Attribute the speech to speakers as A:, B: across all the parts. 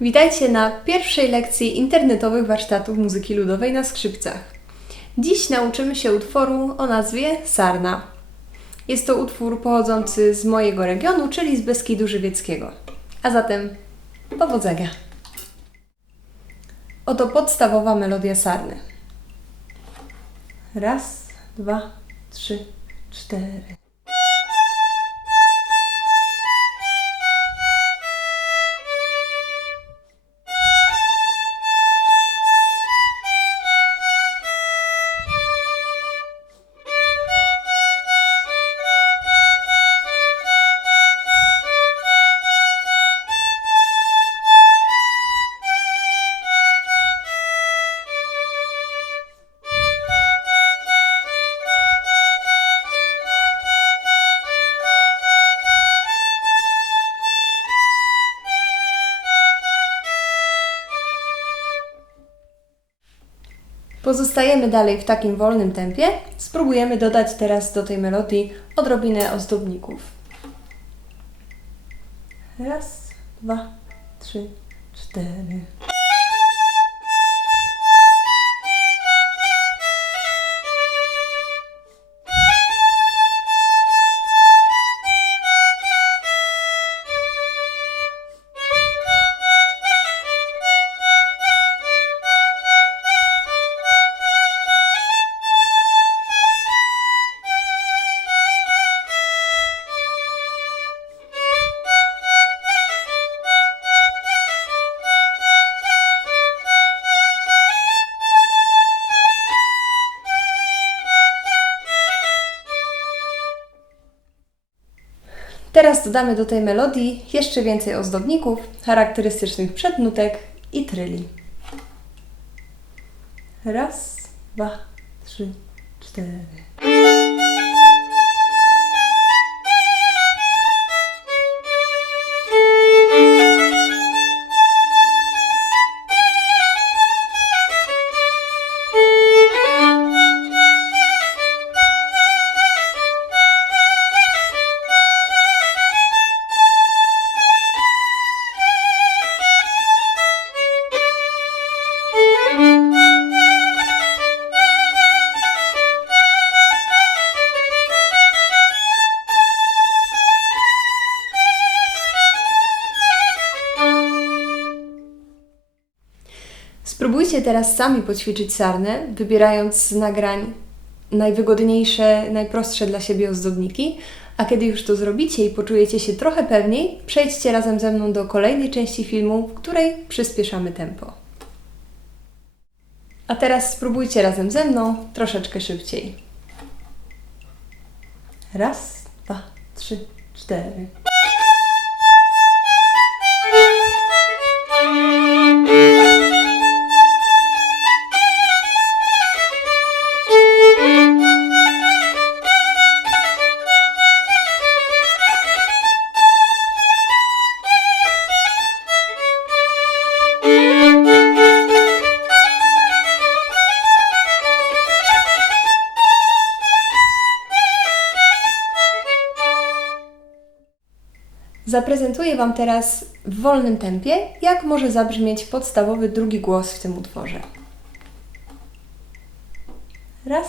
A: Witajcie na pierwszej lekcji internetowych warsztatów muzyki ludowej na skrzypcach. Dziś nauczymy się utworu o nazwie Sarna. Jest to utwór pochodzący z mojego regionu, czyli z Beskidu Żywieckiego. A zatem powodzenia! Oto podstawowa melodia sarny. Raz, dwa, trzy, cztery. Pozostajemy dalej w takim wolnym tempie. Spróbujemy dodać teraz do tej melodii odrobinę ozdobników. Raz, dwa, trzy, cztery. Dodamy do tej melodii jeszcze więcej ozdobników, charakterystycznych przednutek i tryli. Raz, dwa, trzy, cztery. Spróbujcie teraz sami poćwiczyć sarnę, wybierając z nagrań najwygodniejsze, najprostsze dla siebie ozdobniki, a kiedy już to zrobicie i poczujecie się trochę pewniej, przejdźcie razem ze mną do kolejnej części filmu, w której przyspieszamy tempo. A teraz spróbujcie razem ze mną troszeczkę szybciej. Raz, dwa, trzy, cztery. Zaprezentuję Wam teraz w wolnym tempie, jak może zabrzmieć podstawowy drugi głos w tym utworze. Raz,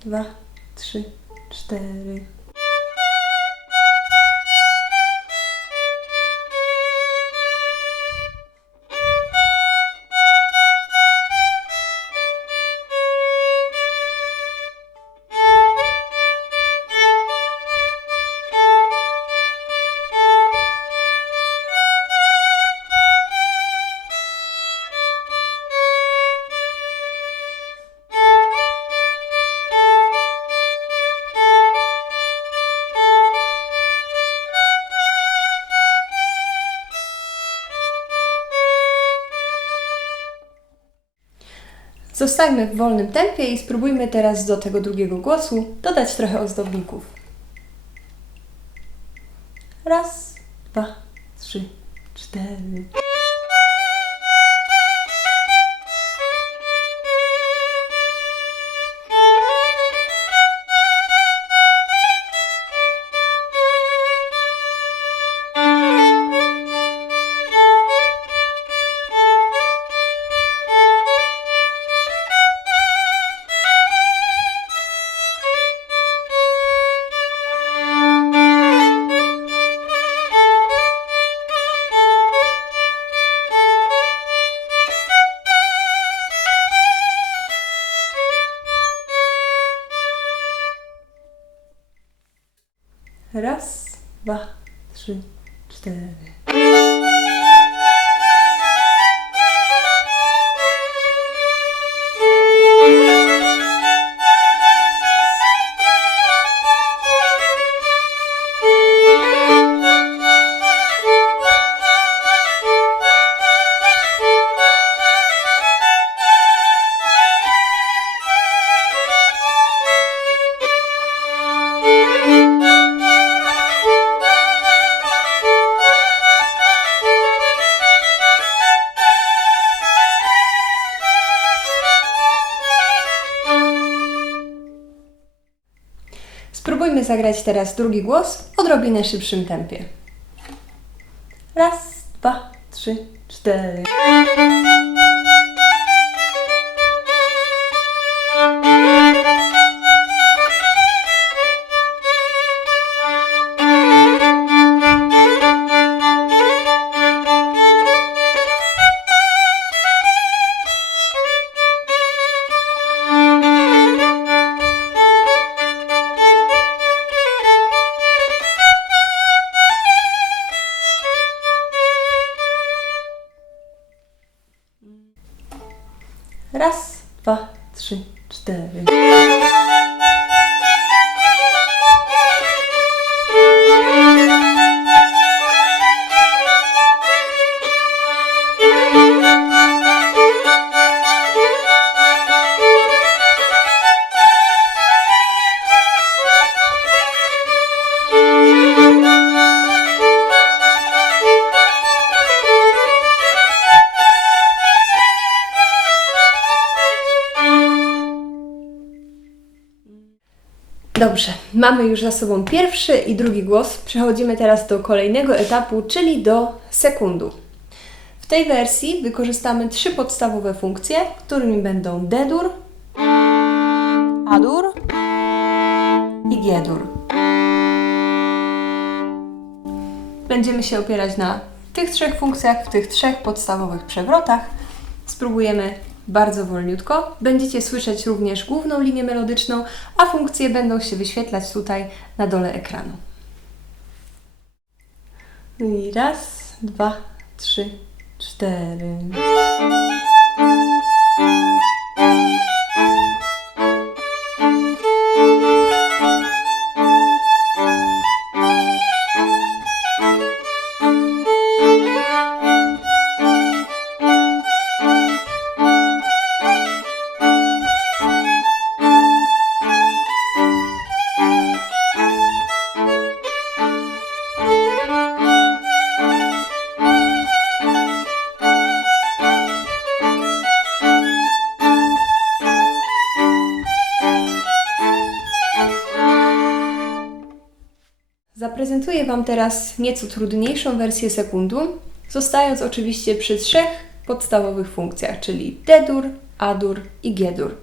A: dwa, trzy, cztery. Zostańmy w wolnym tempie i spróbujmy teraz do tego drugiego głosu dodać trochę ozdobników. Raz, dwa, trzy, cztery. Raz, dwa, trzy, cztery. Spróbujmy zagrać teraz drugi głos w odrobinę szybszym tempie. Raz, dwa, trzy, cztery. Raz, dwa, trzy, cztery. Dobrze, mamy już za sobą pierwszy i drugi głos. Przechodzimy teraz do kolejnego etapu, czyli do sekundu. W tej wersji wykorzystamy trzy podstawowe funkcje, którymi będą D-dur, A-dur i G-dur. Będziemy się opierać na tych trzech funkcjach, w tych trzech podstawowych przewrotach. Spróbujemy bardzo wolniutko. Będziecie słyszeć również główną linię melodyczną, a funkcje będą się wyświetlać tutaj na dole ekranu. I raz, dwa, trzy, cztery. Zaprezentuję Wam teraz nieco trudniejszą wersję sekundu, zostając oczywiście przy trzech podstawowych funkcjach, czyli D-dur, A-dur i G-dur.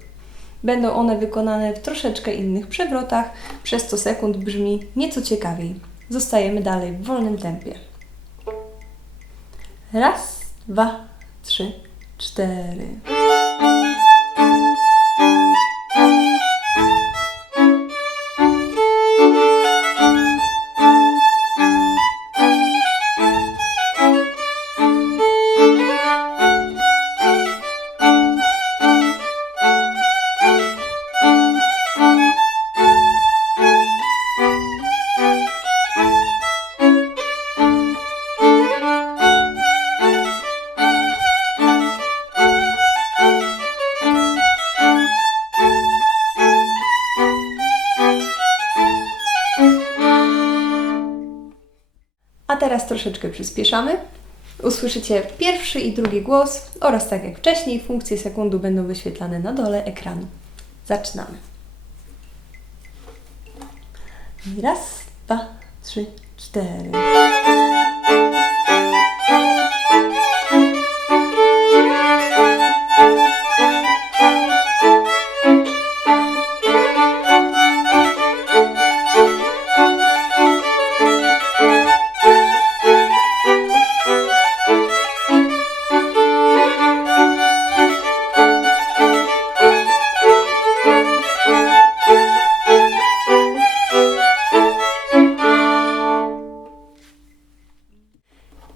A: Będą one wykonane w troszeczkę innych przewrotach, przez co sekund brzmi nieco ciekawiej. Zostajemy dalej w wolnym tempie. Raz, dwa, trzy, cztery. Troszeczkę przyspieszamy. Usłyszycie pierwszy i drugi głos oraz tak jak wcześniej funkcje sekundu będą wyświetlane na dole ekranu. Zaczynamy. Raz, dwa, trzy, cztery.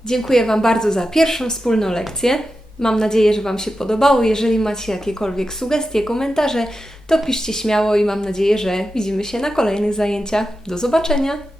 A: Dziękuję Wam bardzo za pierwszą wspólną lekcję. Mam nadzieję, że Wam się podobało. Jeżeli macie jakiekolwiek sugestie, komentarze, to piszcie śmiało i mam nadzieję, że widzimy się na kolejnych zajęciach. Do zobaczenia!